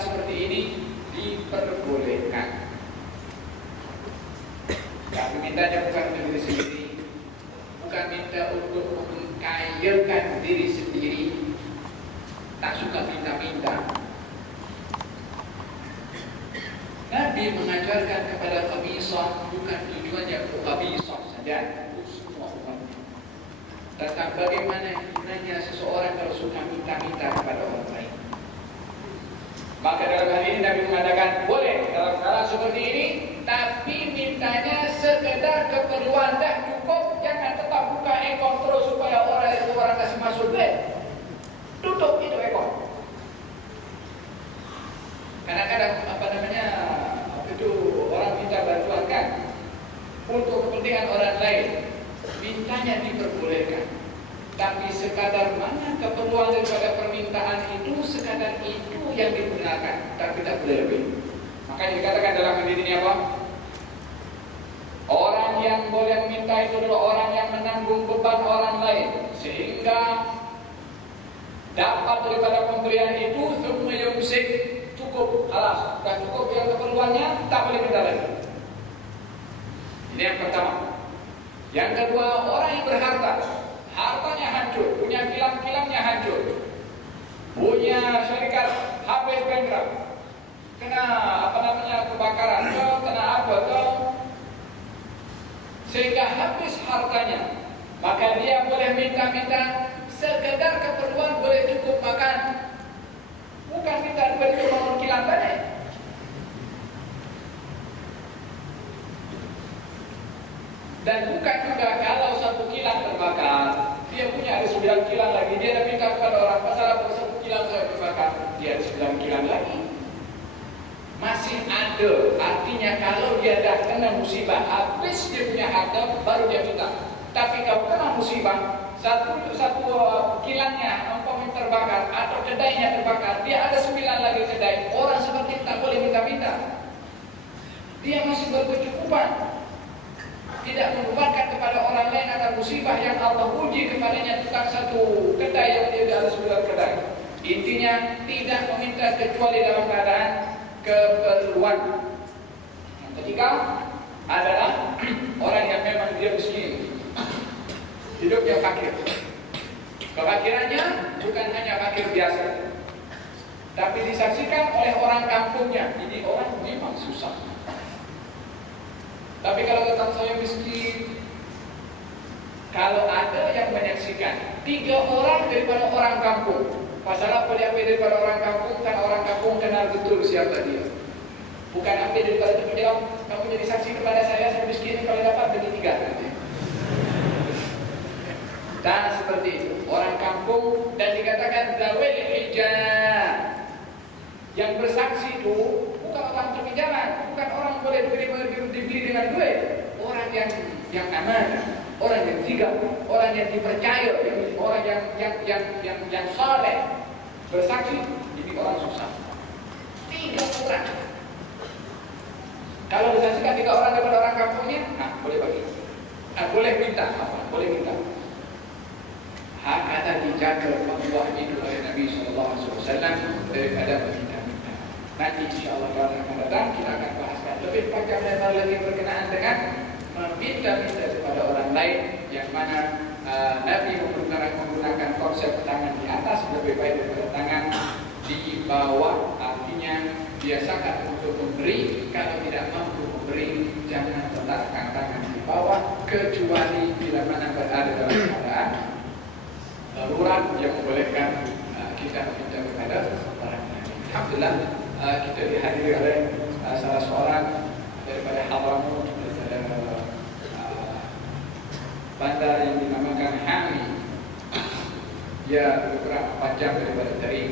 seperti ini diperbolehkan. Kami mintanya bukan untuk diri sendiri, bukan minta untuk mengkayakan diri sendiri, tak suka minta-minta. Nabi mengajarkan kepada qamisah bukan tujuannya untuk qamisah saja, untuk semua umat. Tentang bagaimana hendaknya seseorang kalau suka minta-minta kepada orang lain. Maka dalam hal ini Nabi mengatakan boleh dalam keadaan seperti ini, tapi mintanya sekedar keperluan, dah cukup. Jangan tetap buka ekor terus supaya orang kasih masuk duit. Tutup itu ekor. Kadang-kadang orang minta bantuan kan untuk kepentingan orang lain, mintanya diperbolehkan. Tapi sekadar mana keperluan daripada permintaan itu, sekadar itu yang digunakan, tapi tak boleh lebih. Makanya dikatakan dalam hadis ini apa? Orang yang boleh meminta itu adalah orang yang menanggung beban orang lain, sehingga dapat daripada pemberian itu semua yumsik, cukup, alas, dah cukup yang keperluannya, tak boleh minta lagi. Ini yang pertama. Yang kedua, orang yang berharta, hartanya hancur, punya kilang-kilangnya hancur, punya syarikat habis bankrupt, kena kebakaran kena apa sehingga habis hartanya, maka dia boleh minta-minta sekedar keperluan, boleh cukup makan, bukan minta betul bangun kilang balik. Dan bukan juga kalau satu kilang terbakar, dia punya ada 9 kilang lagi, dia dah minta kepada orang, pasal apa satu kilang saya terbakar, dia ada 9 kilang lagi. Masih ada, artinya kalau dia dah kena musibah, habis dia punya harta, baru dia minta. Tapi kalau kena musibah, satu kilangnya umpamanya terbakar atau kedainya terbakar, dia ada 9 lagi kedai, orang seperti itu tak boleh minta-minta. Dia masih berkecukupan, tidak membebankan kepada orang lain akan musibah yang Allah uji kepadanya tentang satu kedai yang dia ada 9 kedai. Intinya tidak meminta kecuali dalam keadaan keperluan. Yang ketiga adalah orang yang memang dia miskin, hidupnya fakir. Kefakirannya bukan hanya fakir biasa, tapi disaksikan oleh orang kampungnya, ini orang memang susah. Tapi kalau tetap saya miskin, kalau ada yang menyaksikan 3 orang daripada orang kampung, pasal apa dia ambil daripada orang kampung? Kan orang kampung kenal betul siapa dia. Bukan ambil daripada tepi jalan, kamu jadi saksi kepada saya miskin, kalau dapat bagi 3. Dan seperti itu, orang kampung, dan dikatakan zawil hijab. Yang bersaksi itu bukan orang tepi jalan, bukan orang boleh dibeli dengan duit. Orang yang amanah, orang yang sigap, orang yang dipercaya, orang yang saleh. Bersaksi, ini orang susah. 3 orang. Kalau disaksikan 3 orang daripada orang kampungnya, boleh bagi. Boleh minta, boleh minta. Hakata dijaga Allah itu oleh Nabi SAW daripada meminta-minta. Nanti insyaAllah kalau akan datang kita akan bahaskan lebih panjang lebar lagi berkenaan dengan meminta-minta kepada orang lain, yang mana Nabi menggunakan konsep tangan di atas lebih baik daripada tangan di bawah. Artinya biasakan untuk memberi, kalau tidak mampu memberi jangan letakkan tangan di bawah, kecuali bila mana berada dalam keadaan darurat yang membolehkan kita meminta kepada orang lain. Alhamdulillah kita dihadiri oleh salah seorang daripada Hadramaut, daripada bandar yang dinamakan Hami. Dia beberapa panjang daripada dari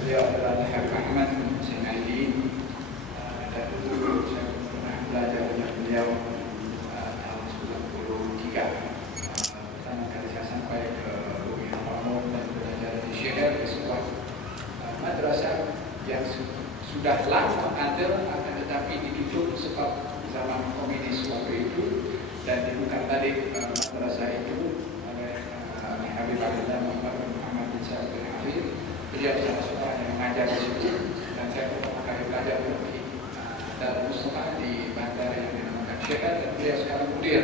beliau adalah Habib Ahmad Hussein Ali. Dan dulu saya pernah belajar dengan beliau tahun 93. Pertama kali saya sampai ke dan belajar di Syekh di sebuah madrasah yang sudah lama ada, akan tetapi ditutup sebab zaman komunis waktu itu, dan dibuka tadi madrasah itu oleh Habib Abdullah Muhammad bin Sa'ad bin Hafid. Beliau salah seorang yang mengajar di situ, mengajar di Darul Mustafa di bandara yang dinamakan Syeher, dan beliau sekarang mudir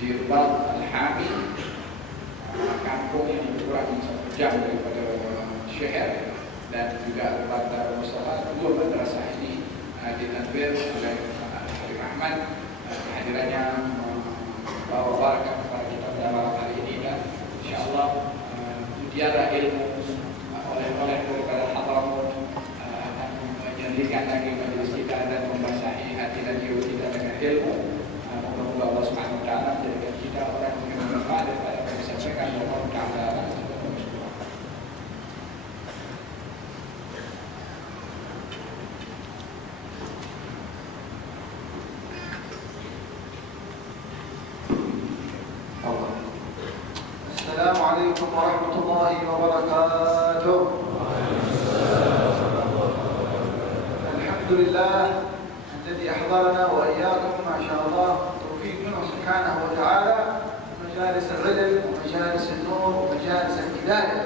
di Rubal Al-Hami, kampung yang kurang 1 jam daripada Syeher, dan juga Rubal Darul Mustafa. Dua madrasah ini ditadbir oleh Habib Ahmad. Kehadirannya membawa barakah kepada kita pada malam hari ini, dan insyaAllah mutiara ilmu oleh-oleh daripada Hadramut akan menjadikan lagi majelis kita dan membasahi hati dan jiwa kita dengan ilmu. Moga-moga Allah Subhanahu wa taala menjadikan kita orang yang bermanfaat daripada apa yang disampaikan oleh Allah Taala. Assalamualaikum warahmatullahi wabarakatuh. Alhamdulillah الذي أحضرنا وإياكم ما شاء الله توفيق منه سبحانه وتعالى مجالس العلم ومجالس النور ومجالس الهداية.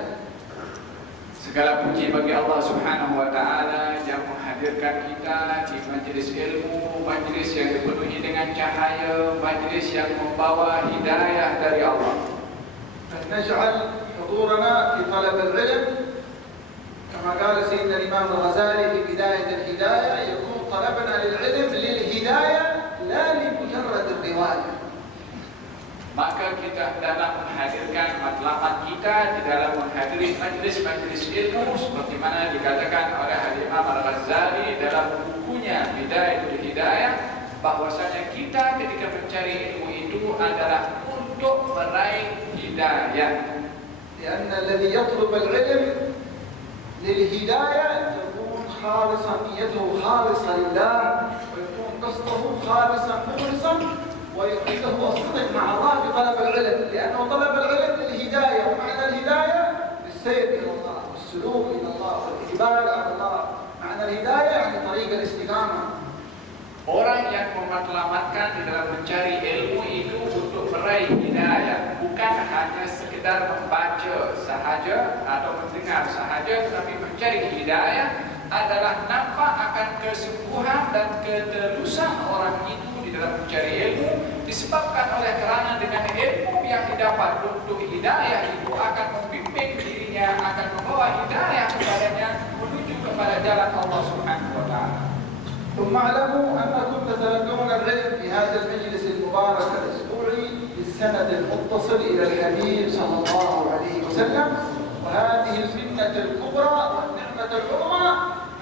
Segala puji bagi Allah Subhanahu wa taala yang menghadirkan kita di majelis ilmu, majelis yang dipenuhi dengan cahaya, majelis yang membawa hidayah dari Allah. نجعل حضورنا في طلب العلم كما قال سيدنا الإمام الغزالي في بداية الهداية يكون طلبنا للعلم للهداية لا لمجرد الرواية. Maka kita dalam menghadirkan matlamat kita di dalam menghadiri majlis-majlis ilmu seperti mana dikatakan oleh Al-Imam Al-Ghazali dalam bukunya Bidayatul Hidayah, bahwasanya kita ketika mencari ilmu itu adalah untuk meraih hidayah. لأن الذي يطلب العلم للهداية يكون خالصا، نيته خالصة لله، ويكون قصده خالصا مخلصا، ويريده الصدق مع الله في طلب العلم، لأنه طلب العلم للهداية، ومعنى الهداية للسير إلى الله والسلوك إلى الله والإقبال على الله. معنى الهداية يعني طريق الاستقامة. Orang yang mematlamatkan di dalam mencari ilmu itu untuk meraih hidayah, bukan hanya sekedar membaca sahaja atau mendengar sahaja, tetapi mencari hidayah adalah nampak akan kesembuhan dan keterusan orang itu di dalam mencari ilmu, disebabkan oleh kerana dengan ilmu yang didapat untuk hidayah itu akan membimbing dirinya, akan membawa hidayah kepadanya menuju kepada jalan Allah Subhanahu wa taala. ثم اعلموا أنكم تتلقون العلم في هذا المجلس المبارك الأسبوعي بالسند المتصل إلى الحبيب صلى الله عليه وسلم، وهذه المنة الكبرى والنعمة العظمى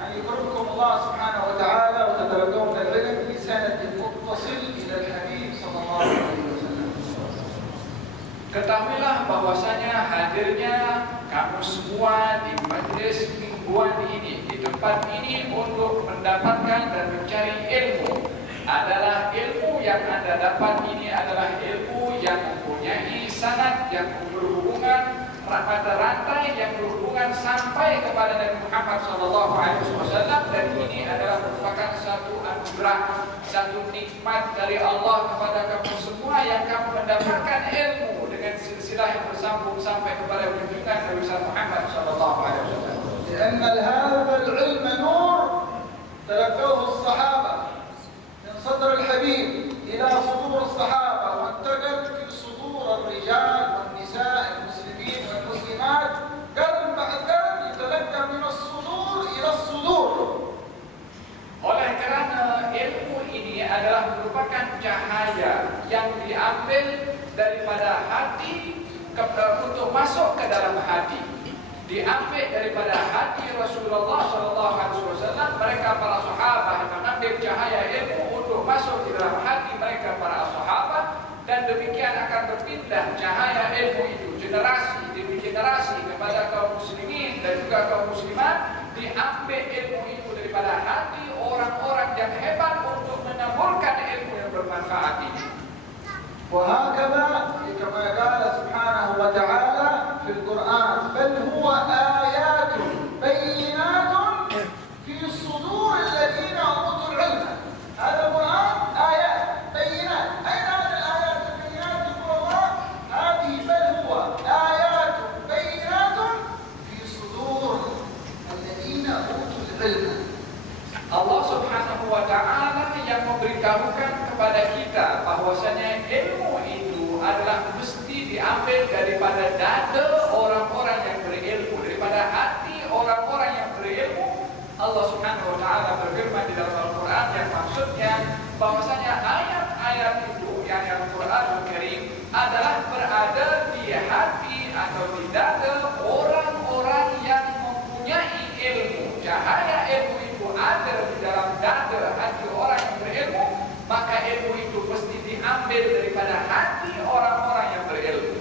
أن يكرمكم الله سبحانه وتعالى وتتلقون العلم بسند متصل إلى الحبيب صلى الله عليه وسلم. Ketahuilah bahwasanya hadirnya kamu semua di majlis mingguan ini, di tempat ini untuk mendapatkan dan mencari ilmu adalah ilmu yang Anda dapat ini adalah ilmu yang mempunyai sanad yang berhubungan pada rantai yang berhubungan sampai kepada Nabi Muhammad SAW, dan ini adalah merupakan satu anugerah, satu nikmat dari Allah kepada kamu semua yang kamu mendapatkan ilmu dengan silsilah yang bersambung sampai kepada junjungan Nabi Muhammad SAW. لأن هذا العلم نور تلقوه الصحابة من صدر الحبيب إلى صدور الصحابة، وانتقل في صدور الرجال والنساء المسلمين والمسلمات قرن بعد قرن، يتلقى من الصدور إلى الصدور. Oleh kerana ilmu ini adalah merupakan cahaya yang diambil daripada hati untuk masuk ke dalam hati, diambil daripada hati Rasulullah SAW. Mereka para sahabat mengambil cahaya ilmu untuk masuk di dalam hati mereka para sahabat, dan demikian akan berpindah cahaya ilmu itu generasi demi generasi kepada kaum muslimin dan juga kaum muslimat. Diambil ilmu itu daripada hati orang-orang yang hebat untuk menaburkan ilmu yang bermanfaat ini. وهكذا كما قال سبحانه وتعالى في القرآن بل هو آيات بينات في صدور الذين أوتوا العلم. هذا القرآن آيات بينات. أين هذه الآيات البينات؟ يقول الله هذه بل هو آيات بينات في صدور الذين أوتوا العلم. Allah Subhanahu wa Ta'ala yang memberitahukan kepada kita bahwasanya ilmu itu adalah mesti diambil daripada dada orang-orang yang berilmu, daripada hati orang-orang yang berilmu. Allah Subhanahu wa Ta'ala berfirman di dalam Al-Quran yang maksudnya bahwasanya ayat-ayat itu yang Al-Quranul Karim adalah berada di hati atau di dada orang-orang yang mempunyai ilmu. Cahaya ilmu itu ada di dalam dada hati orang yang berilmu, maka ilmu itu mesti diambil daripada hati orang-orang yang berilmu.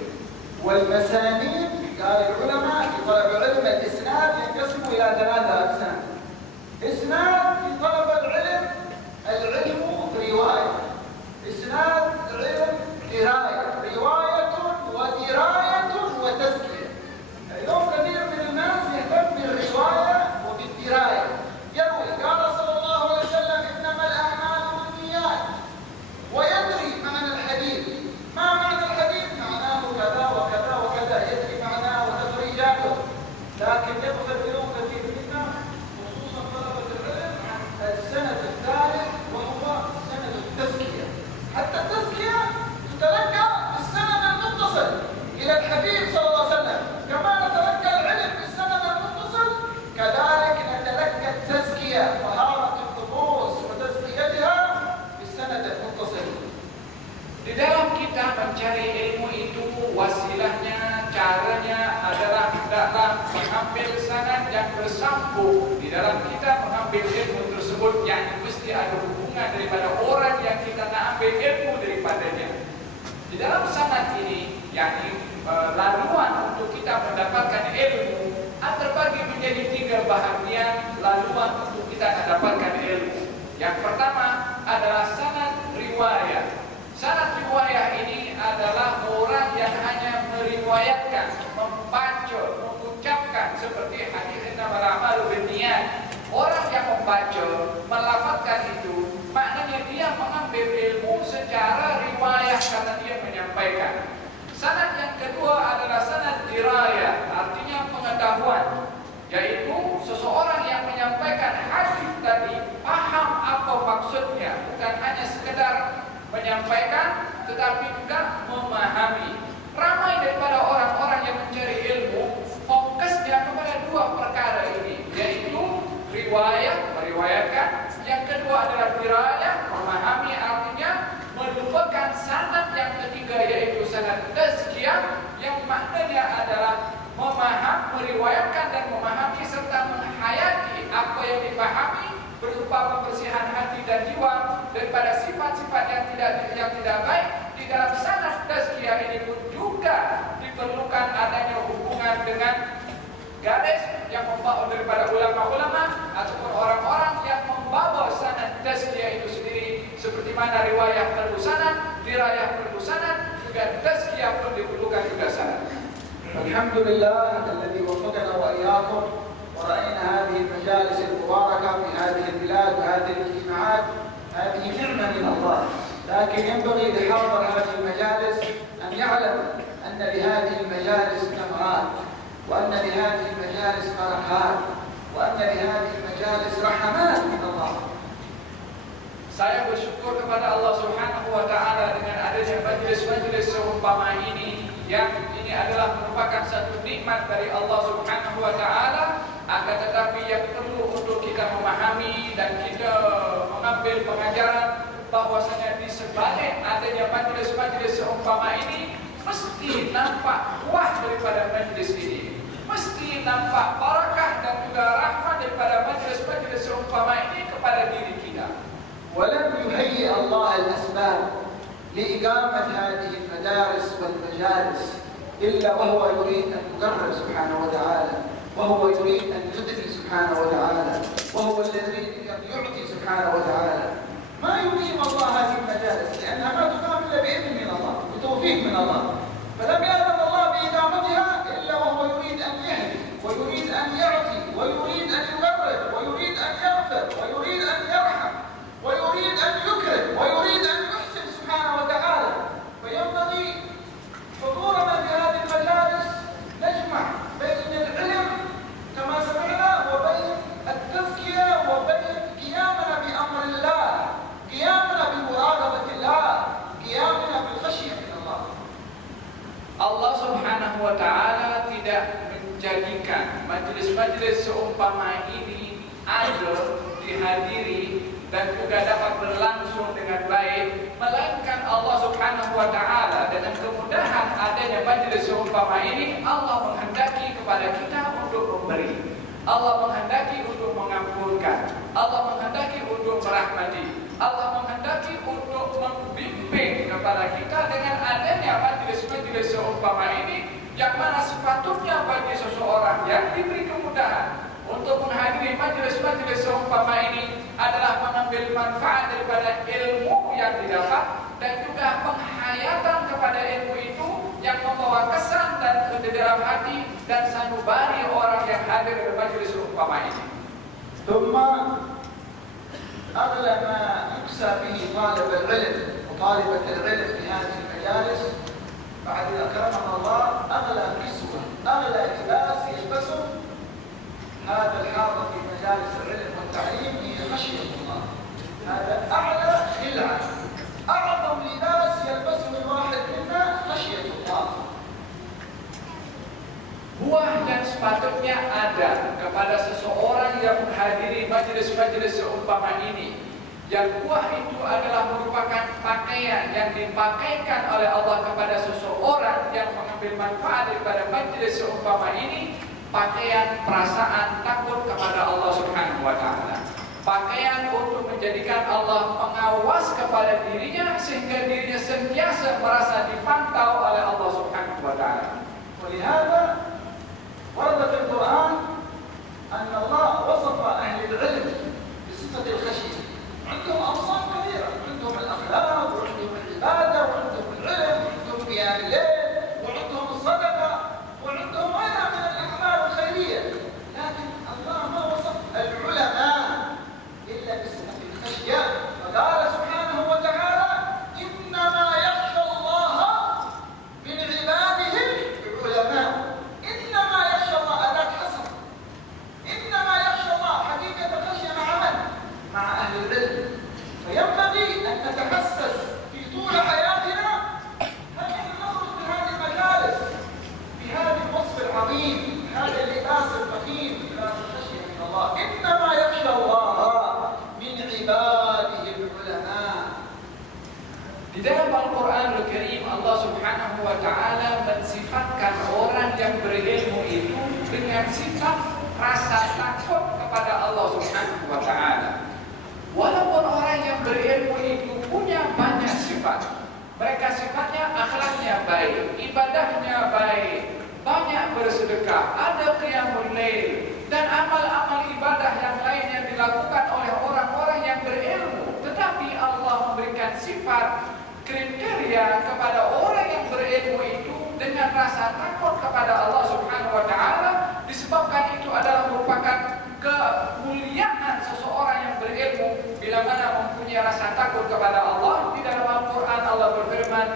والمسانيد قال العلماء في طلب العلم الإسناد ينقسم إلى 3 أقسام. إسناد في طلب العلم، العلم رواية. إسناد العلم دراية، رواية ودراية وتزكية. اليوم كثير من الناس يهتم بالرواية وبالدراية. يروي قال صلى الله عليه وسلم إنما الأعمال بالنيات، ويدري معنى الحديث. ما معنى الحديث؟ معناه كذا وكذا وكذا، يدري معناه وتخريجاته. لكن يغفل اليوم كثير منا خصوصا طلبة العلم عن السند الثالث وهو سند التزكية. حتى التزكية تتلقى بالسند المتصل إلى الحبيب صلى الله عليه وسلم، كما نتلقى العلم بالسند المتصل كذلك نتلقى التزكية طهارة النفوس وتزكيتها بالسند المتصل. Di dalam kita mencari ilmu itu, wasilahnya, caranya adalah hendaklah mengambil sanad yang bersambung. Di dalam kita mengambil ilmu tersebut yang mesti ada hubungan daripada orang yang kita nak ambil ilmu daripadanya. Di dalam sanad ini, yakni laluan untuk kita mendapatkan ilmu, terbagi menjadi 3 bahagian laluan untuk kita mendapatkan ilmu. Yang pertama adalah sanad riwayat. Sanad riwayat ini adalah orang yang hanya meriwayatkan, membaca, mengucapkan seperti hadis innamal a'malu binniyat. Orang yang membaca, melafazkan itu, maknanya dia mengambil ilmu secara riwayat karena dia menyampaikan. Sanad yang kedua adalah sanad dirayah, artinya pengetahuan, yaitu seseorang yang menyampaikan hadis tadi paham apa maksudnya, bukan hanya sekedar menyampaikan tetapi juga memahami. Ramai daripada orang-orang yang mencari ilmu fokusnya kepada 2 perkara ini, yaitu riwayat, meriwayatkan. Yang kedua adalah dirayah, memahami, artinya melupakan sanad yang ketiga, yaitu sanad tazkiyah, yang maknanya adalah meriwayatkan dan memahami serta menghayati apa yang dipahami berupa pembersihan hati dan jiwa daripada sifat-sifat yang tidak baik. Di dalam sanad tazkiyah ini pun juga diperlukan adanya hubungan dengan garis yang membawa daripada ulama-ulama ataupun orang-orang yang membawa sanad tazkiyah itu sendiri, seperti mana riwayat perlu sanad, dirayah perlu sanad, juga tazkiyah pun diperlukan juga sanad. Alhamdulillah alladzi waffaqana wa iyyakum ورأينا هذه المجالس المباركة في هذه البلاد وهذه الاجتماعات. هذه نعمة من الله، لكن ينبغي لحاضر هذه المجالس أن يعلم أن لهذه المجالس ثمرات، وأن لهذه المجالس بركات، وأن لهذه المجالس رحمات من الله. Saya bersyukur kepada Allah Subhanahu wa Ta'ala dengan adanya majlis-majlis seumpama ini, yang ini adalah merupakan satu nikmat dari Allah Subhanahu wa Ta'ala. Akan tetapi yang perlu untuk kita memahami dan kita mengambil pengajaran bahwasanya di sebalik adanya majlis-majlis seumpama ini, mesti nampak buah daripada majlis ini, mesti nampak barakah dan juga rahmat daripada majlis-majlis seumpama ini kepada diri kita. ولم يهيئ الله الأسباب لإقامة هذه المدارس والمجالس إلا وهو يريد أن يقرب سبحانه وتعالى، وهو يريد أن يدري سبحانه وتعالى، وهو الذي يعطي سبحانه وتعالى. ما يقيم الله هذه المجالس لأنها ما تقام إلا بإذن من الله، بتوفيق من الله، فلم يأذن الله بإقامتها إلا وهو يريد أن يهدي، ويريد أن يعطي، ويريد أن يقرب، ويريد أن يغفر، ويريد أن يرحم، ويريد أن يكرم، ويريد أن يحسن سبحانه وتعالى. فينبغي حضورنا في هذه المجالس نجمع بين العلم كما سمعنا وبين التزكية وبين قيام seumpama ini ada, dihadiri, dan juga dapat berlangsung dengan baik, melainkan Allah Subhanahu wa Ta'ala dengan kemudahan adanya majelis seumpama ini, Allah menghendaki kepada kita untuk memberi, Allah menghendaki untuk mengampunkan, Allah menghendaki untuk merahmati, Allah menghendaki untuk membimbing kepada kita dengan adanya majelis-majelis seumpama ini, yang mana sepatutnya bagi seseorang yang diberi kemudahan untuk menghadiri majelis-majelis seumpama ini adalah mengambil manfaat daripada ilmu yang didapat dan juga penghayatan kepada ilmu itu yang membawa kesan dan ke dalam hati dan sanubari orang yang hadir di majelis seumpama ini. ثم أغلى ما يكسى به طالب العلم وطالبة العلم في هذه المجالس بعد أكرمنا الله أغلى كسوة أغلى لباس يلبسه هذا الحاضر في مجالس العلم والتعليم هي خشية الله. هذا أعلى خلعة، أعظم لباس يلبسه الواحد منا خشية الله. Buah yang sepatutnya ada kepada seseorang yang menghadiri majelis-majelis seumpama ini, yang buah itu adalah merupakan pakaian yang dipakaikan oleh Allah kepada seseorang yang mengambil manfaat daripada majelis seumpama ini, pakaian perasaan takut kepada Allah Subhanahu wa Ta'ala, pakaian untuk menjadikan Allah pengawas kepada dirinya sehingga dirinya sentiasa merasa dipantau oleh Allah Subhanahu wa Ta'ala. ولهذا ورد في القرآن أن الله وصف أهل العلم بصفة الخشية. عندهم أوصاف كثيرة، عندهم الأخلاق وعندهم العبادة وعندهم العلم وعندهم قيام الليل وعندهم الصدقة وعندهم غيرها من الأعمال الخيرية، لكن الله ما وصف العلماء إلا بصفة الخشية، فقال سبحانه وتعالى إنما يخشى الله من عباده العلماء. إنما يخشى الله أداة حصر، إنما يخشى الله حقيقة الخشية مع من؟ مع أهل العلم. فينبغي أن نتحسس في طول حياتنا هل نحن نخرج من هذه المجالس بهذا الوصف العظيم، هذا اللباس الفخيم، لباس الخشية من الله. إنما يخشى الله من عباده العلماء. Di dalam Al-Quranul Karim, Allah Subhanahu wa Ta'ala mensifatkan orang yang berilmu itu dengan sifat rasa takut kepada Allah Subhanahu wa Ta'ala. Walaupun orang yang berilmu itu punya banyak sifat, mereka sifatnya akhlaknya baik, ibadahnya baik, banyak bersedekah, ada qiyamul lail dan amal-amal ibadah yang lain yang dilakukan oleh orang-orang yang berilmu, tetapi Allah memberikan sifat kriteria kepada orang yang berilmu itu dengan rasa takut kepada Allah Subhanahu wa Ta'ala, disebabkan itu adalah merupakan kemuliaan seseorang yang berilmu bila mana mempunyai rasa takut kepada Allah. Di dalam Al-Quran Allah berfirman,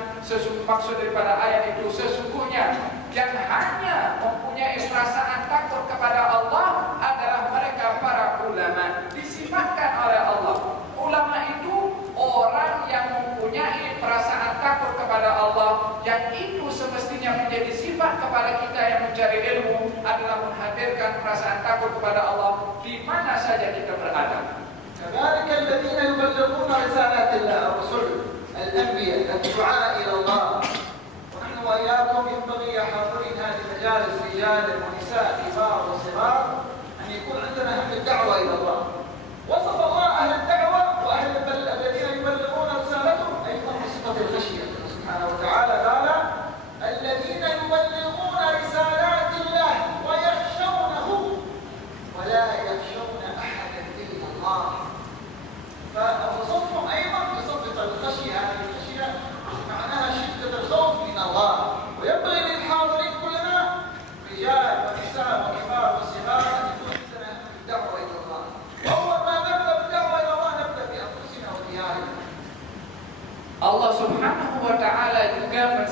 maksud daripada ayat itu, sesungguhnya yang hanya mempunyai perasaan takut kepada Allah adalah mereka para ulama. Disifatkan oleh Allah, ulama itu orang yang mempunyai perasaan takut kepada Allah, yang itu semestinya menjadi sifat kepada kita yang mencari ilmu adalah menghadirkan perasaan takut kepada Allah di mana saja kita berada. كذلك الذين يبلغون رسالات الله الرسل الأنبياء الدعاء إلى الله. ونحن وإياكم ينبغي يا حاضرين هذه المجالس رجال ونساء كبار وصغار أن يكون عندنا هم الدعوة إلى الله. وصف الله أهل الدعوة وأهل الذين يبلغون رسالته أيضا بصفة الخشية. سبحانه وتعالى قال الذين يبلغون رسالات الله ويخشونه ولا يخشون أحدا إلا الله. فوصفهم أيضا بصفة الخشية. هذه الخشية معناها شدة الخوف من الله. وينبغي للحاضرين كلنا رجال ونساء وكبار وصغار أن يكون عندنا الدعوة إلى الله. وأول ما نبدأ بالدعوة إلى الله نبدأ بأنفسنا وديارنا. Allah Subhanahu wa Ta'ala juga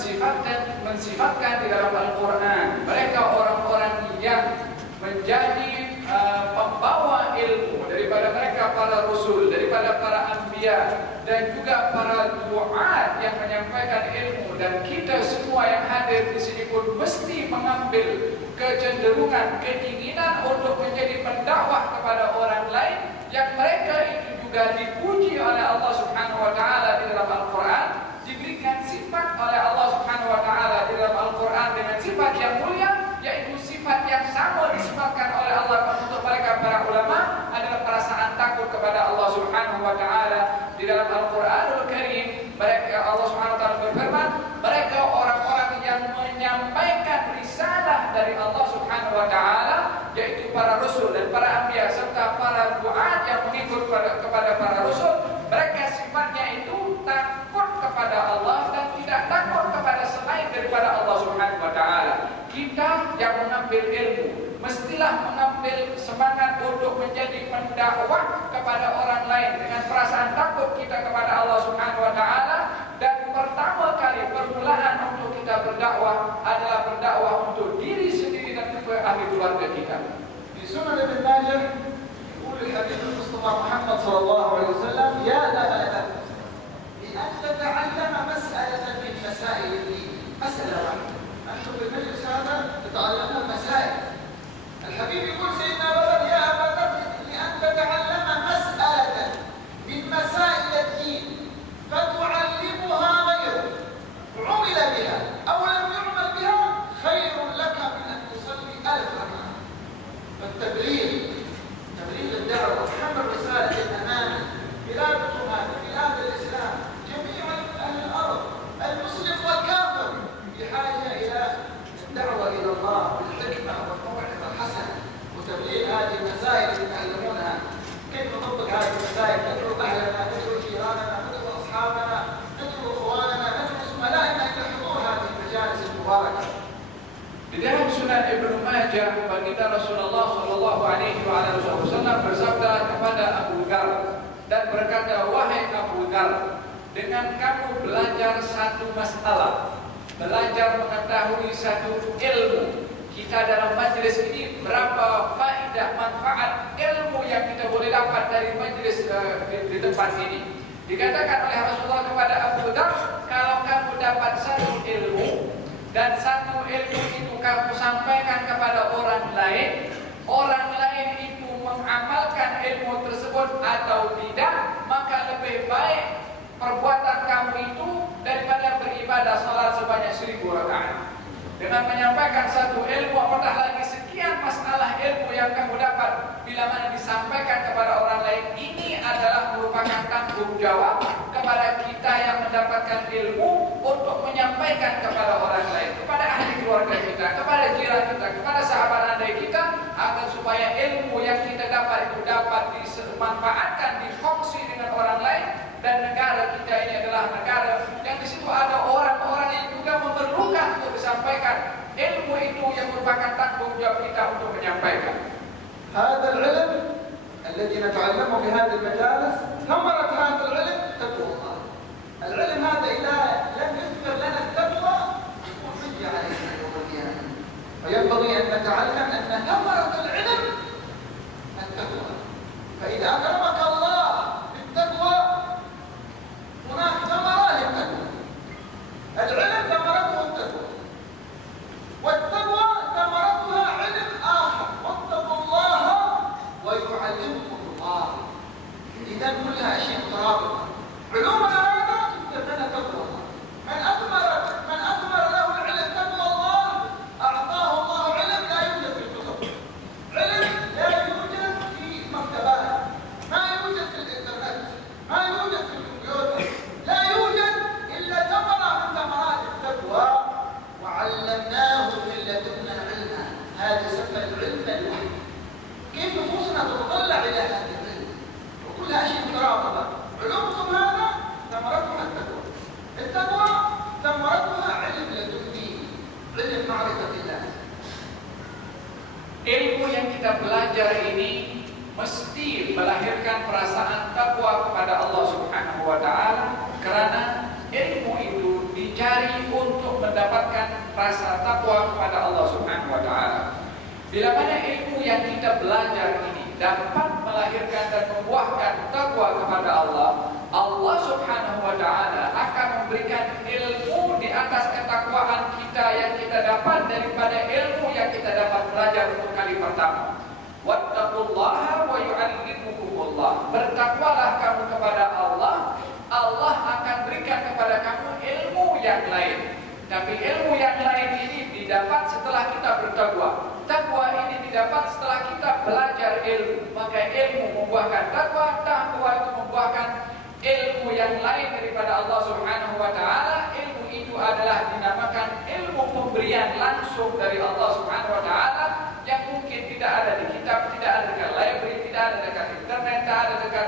mensifatkan di dalam Al-Quran mereka orang-orang yang menjadi pembawa ilmu daripada mereka para rasul, daripada para anbiya dan juga para duat yang menyampaikan ilmu, dan kita semua yang hadir di sini pun mesti mengambil kecenderungan, keinginan untuk menjadi pendakwah kepada orang lain yang mereka itu juga dipuji oleh Allah Subhanahu wa taala di dalam Al-Qur'an, diberikan sifat oleh Allah Subhanahu wa taala di dalam Al-Qur'an dengan sifat yang mulia, yaitu sifat yang sama disifatkan oleh Allah untuk mereka para ulama adalah perasaan takut kepada Allah Subhanahu wa taala. Di dalam Al-Qur'anul Karim, mereka Allah Subhanahu wa taala berfirman, mereka orang-orang yang menyampaikan risalah dari Allah Subhanahu wa taala, yaitu para rasul dan para anbiya serta para duat yang mengikut kepada para rasul. Mereka sifatnya itu takut kepada Allah dan tidak takut kepada selain daripada Allah Subhanahu wa taala. Kita yang mengambil ilmu mestilah mengambil semangat untuk menjadi pendakwah kepada orang lain dengan perasaan takut kita kepada Allah Subhanahu wa taala, dan pertama kali permulaan untuk kita berdakwah adalah berdakwah untuk diri sendiri dan untuk ahli keluarga kita. في سنن ابن ماجه يقول الحبيب المصطفى محمد صلى الله عليه وسلم: يا أبا بأن تتعلم مسألة من مسائل الدين. مسألة واحدة، أنتم في المجلس هذا تتعلمون مسائل. الحبيب يقول سيدنا أبا بكر: يا أبا بكر لأن تتعلم مسألة من مسائل الدين فتعلمها غيرك، عمل بها أو لم يعمل بها خير لك من أن تصلي 1000 ركعة. فالتبليغ، تبليغ الدعوة، حمل رسالة الأمانة، بلادكم هذه بلاد الإسلام، جميع أهل الأرض المسلم والكافر بحاجة إلى الدعوة إلى الله بالحكمة والموعظة الحسنة وتبليغ هذه المسائل اللي تعلمونها. كيف نطبق هذه المسائل؟ ندعو أهلنا، ندعو جيراننا، ندعو أصحابنا، ندعو إخواننا، ندعو زملائنا إلى حضور هذه المجالس المباركة. Di dalam Sunan Ibnu Majah, baginda Rasulullah Shallallahu Alaihi Wasallam bersabda kepada Abu Dzar dan berkata, wahai Abu Dzar, dengan kamu belajar satu masalah, belajar mengetahui satu ilmu, kita dalam majelis ini berapa faedah manfaat ilmu yang kita boleh dapat dari majelis di tempat ini. Dikatakan oleh Rasulullah kepada Abu Dzar, kalau kamu dapat satu ilmu dan satu ilmu itu kamu sampaikan kepada orang lain itu mengamalkan ilmu tersebut atau tidak, maka lebih baik perbuatan kamu itu daripada beribadah salat sebanyak 1000 rakaat. Dengan menyampaikan satu ilmu, apatah lagi sekian masalah ilmu yang kamu dapat, bila mana disampaikan kepada orang lain, ini adalah merupakan tanggung jawab kepada kita yang mendapatkan ilmu untuk menyampaikan kepada orang lain, kepada ahli keluarga kita, kepada jiran kita, kepada sahabat andai kita, agar supaya ilmu yang kita dapat itu dapat dimanfaatkan, difungsi dengan orang lain. Dan negara kita ini adalah negara yang di situ ada orang-orang yang juga memerlukan untuk disampaikan ilmu itu yang merupakan tanggung jawab kita untuk menyampaikan. هذا العلم الذي نتعلمه في هذه المجالس، ثمرة هذا العلم تقوى الله. العلم هذا إذا لم يثمر لنا التقوى يكون حجة علينا يوم القيامة. فينبغي أن نتعلم أن ثمرة العلم التقوى. فإذا أكرمك الله بالتقوى هناك ثمرة للتقوى. العلم ثمرته التقوى، والتقوى ثمرتها علم آخر، واتقوا الله ويعلمكم الله. إذا كلها أشياء مترابطة. علومنا هذا تثمر لنا تقوى الله. من أثمر له العلم تقوى الله أعطاه الله علم لا يوجد في الكتب، علم لا يوجد في مكتبات، ما يوجد في الإنترنت، ما يوجد في الكمبيوتر، لا يوجد إلا ثمرة من ثمرات التقوى. وعلمناه من لدنا علما. هذا يسمى العلم الوحي. كيف نفوسنا تتطلع إلى هذا العلم؟ وكلها شيء مترابطة. علومكم هذا ثمرتها التقوى. التقوى ثمرتها علم لدني، علم معرفة الله. Ilmu yang kita belajar ini mesti melahirkan perasaan takwa kepada Allah Subhanahu wa taala, karena ilmu itu dicari untuk mendapatkan rasa takwa kepada Allah Subhanahu wa taala. Bila mana ilmu yang kita belajar ini dapat melahirkan dan membuahkan takwa kepada Allah, Allah Subhanahu wa taala akan memberikan ilmu di atas ketakwaan kita kita yang kita dapat daripada ilmu yang kita dapat belajar untuk kali pertama. Wattaqullaha wa yu'allimukumullah. Bertakwalah kamu kepada Allah, Allah akan berikan kepada kamu ilmu yang lain. Tapi ilmu yang lain ini didapat setelah kita bertakwa. Takwa ini didapat setelah kita belajar ilmu. Maka ilmu membuahkan takwa, takwa itu membuahkan ilmu yang lain daripada Allah Subhanahu wa taala. Ilmu itu adalah dinamakan ilmu pemberian langsung dari Allah Subhanahu wa taala yang mungkin tidak ada di kitab, tidak ada dekat library, tidak ada dekat internet, tidak ada dekat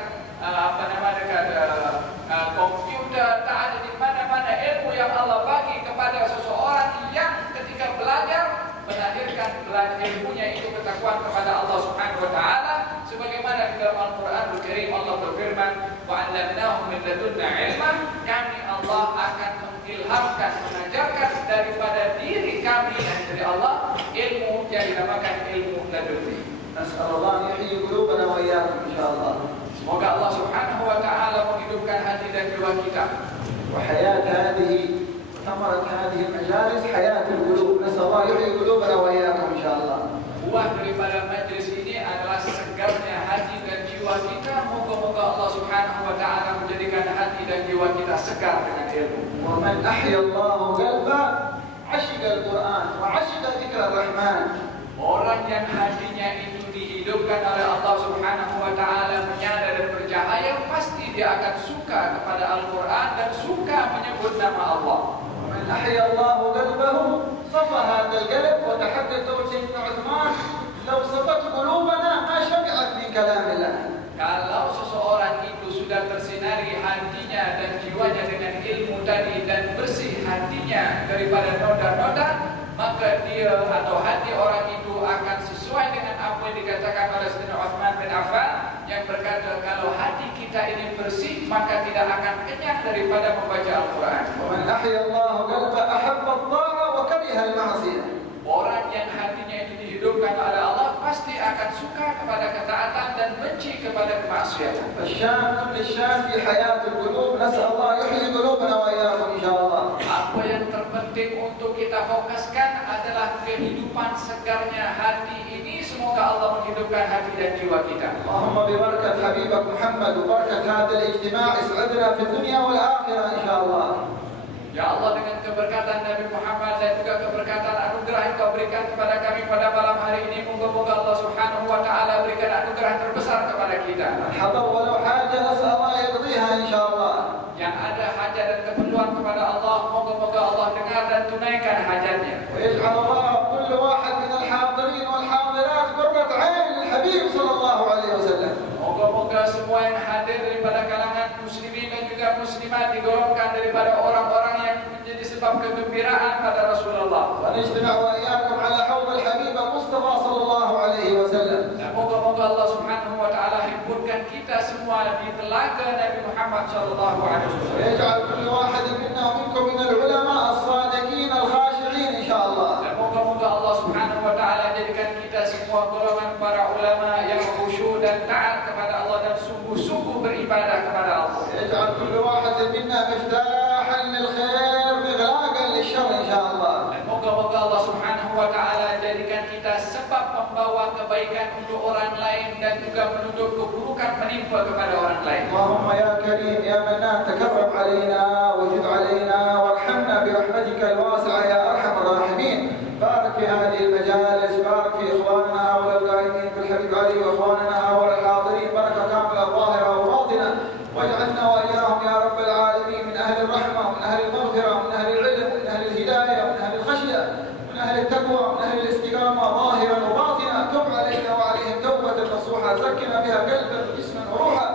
komputer, tak ada di mana-mana. Ilmu yang Allah bagi kepada seseorang yang ketika belajar melahirkan ilmunya itu ketakwaan kepada Allah Subhanahu wa taala, sebagaimana di dalam Al-Qur'an Al-Karim Allah berfirman, wa 'allamnahu min ladunna 'ilman, kami Allah akan mengilhamkan, mengajarkan daripada diri kami dan dari Allah ilmu yang dinamakan ilmu laduni. Nas'alullah an yuhyi qulubana wa iyyakum insyaallah. Semoga Allah Subhanahu wa taala menghidupkan hati dan jiwa kita. Wa hayat hadhihi ثمرة هذه المجالس حياة القلوب. نسأل الله يحيي قلوبنا وإياكم إن شاء الله. Buah daripada majlis ini adalah segarnya hati dan jiwa kita. Moga-moga Allah Subhanahu wa taala menjadikan hati dan jiwa kita segar dengan ilmu. ومن أحيا الله قلبه عشق القرآن وعشق ذكر الرحمن. Orang yang hatinya itu dihidupkan oleh Allah Subhanahu wa taala, menyadar dan bercahaya, pasti dia akan suka kepada Al-Qur'an dan suka menyebut nama Allah. من أحيا الله قلبه صفى هذا القلب. وتحدث سيدنا عثمان لو صفت قلوبنا ما شبعت من كلام الله. Kalau seseorang itu sudah tersinari hatinya dan jiwanya dengan ilmu tadi dan bersih hatinya daripada noda-noda, maka dia atau hati orang itu akan sesuai dengan apa yang dikatakan oleh Sayyidina Utsman bin Affan yang berkata, kalau hati kita ini bersih maka tidak akan kenyang daripada membaca Al-Quran. وَمَنْ أَحْيَا اللَّهُ قَلْبَهُ أَحَبَّ الطَّاعَةَ وَكَرِهَ الْمَعْصِيَةَ. Orang yang hatinya itu dihidupkan oleh Allah pasti akan suka kepada ketaatan dan benci kepada kemaksiatan. الشام للشام في حياة القلوب. نسأل الله يحيي قلوبنا وإياكم إن شاء الله. Apa yang terpenting untuk kita fokuskan adalah kehidupan segarnya hati ini. Semoga Allah menghidupkan hati dan jiwa kita. اللهم ببركة حبيبك محمد وبركة هذا الاجتماع اسعدنا في الدنيا والآخرة إن شاء الله. Ya Allah, dengan keberkatan Nabi Muhammad dan juga keberkatan anugerah yang Kau berikan kepada kami pada malam hari ini, moga-moga Allah Subhanahu wa taala berikan anugerah terbesar kepada kita. Hadar walau haja as'al Allah yaqdiha insyaallah. Yang ada hajat dan keperluan kepada Allah, moga-moga Allah dengar dan tunaikan hajatnya. Wa yaj'al Allah kullu wahid min al-hadirin wal hadirat qurrat 'ain al-habib sallallahu alaihi wasallam. Moga-moga semua yang hadir daripada kalangan muslimin dan juga muslimat digolongkan daripada orang-orang yang menjadi sebab kegembiraan pada Rasulullah. Wa najtami'u wa iyyakum 'ala hawd al-habib al-Mustafa sallallahu alaihi wasallam. Moga-moga Allah Subhanahu wa taala himpunkan kita semua di telaga Nabi Muhammad sallallahu alaihi wasallam. Yaj'al kullu wahidin minna wa minkum min al-ulama as-sadiqin al-khashi'in insyaallah. Moga-moga Allah Subhanahu wa taala jadikan kita semua golongan para ulama yang khusyuk dan taat kepada Allah dan sungguh-sungguh beribadah kepada Allah. Yaj'al kullu wahidin minna miftahan lil khair mighlaqan lisyarr insyaallah. Moga-moga Allah Subhanahu wa taala jadikan kita sebab membawa kebaikan untuk orang lain dan juga menutup keburukan menimpa kepada orang lain. Allahumma ya karim ya mannan takarram alaina wajid alaina warhamna bi rahmatika al-wasi'a ya arhamar rahimin. بارك في هذه المجالس، بارك في إخواننا هؤلاء القائمين في الحبيب علي وإخواننا هؤلاء الحاضرين بركة كاملة ظاهرة وباطنة، واجعلنا وإياهم يا رب العالمين من أهل الرحمة ومن أهل المغفرة ومن أهل العلم ومن أهل الهداية ومن أهل الخشية ومن أهل التقوى ومن أهل الاستقامة ظاهرا وباطنة. تب علينا وعليهم توبة نصوحة، زكنا بها قلبا وجسما وروحا.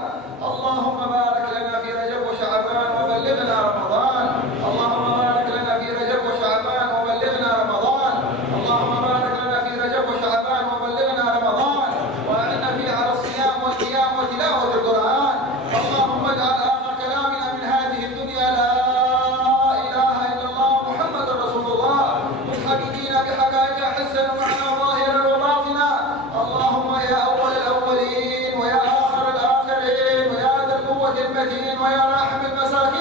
اللهم بارك لنا في رجب وشعبان وبلغنا رمضان. اللهم بارك لنا في رجب وشعبان وبلغنا رمضان. اللهم بارك لنا في رجب وشعبان وبلغنا رمضان، وأعنا فيه على الصيام والقيام وتلاوة القرآن. اللهم اجعل آخر كلامنا من هذه الدنيا لا إله إلا الله محمد رسول الله، متحققين بحقائقها حسا ومعنى ظاهرا وباطنا. اللهم يا أول الأولين ويا آخر الآخرين ويا ذا القوة المتين ويا راحم المساكين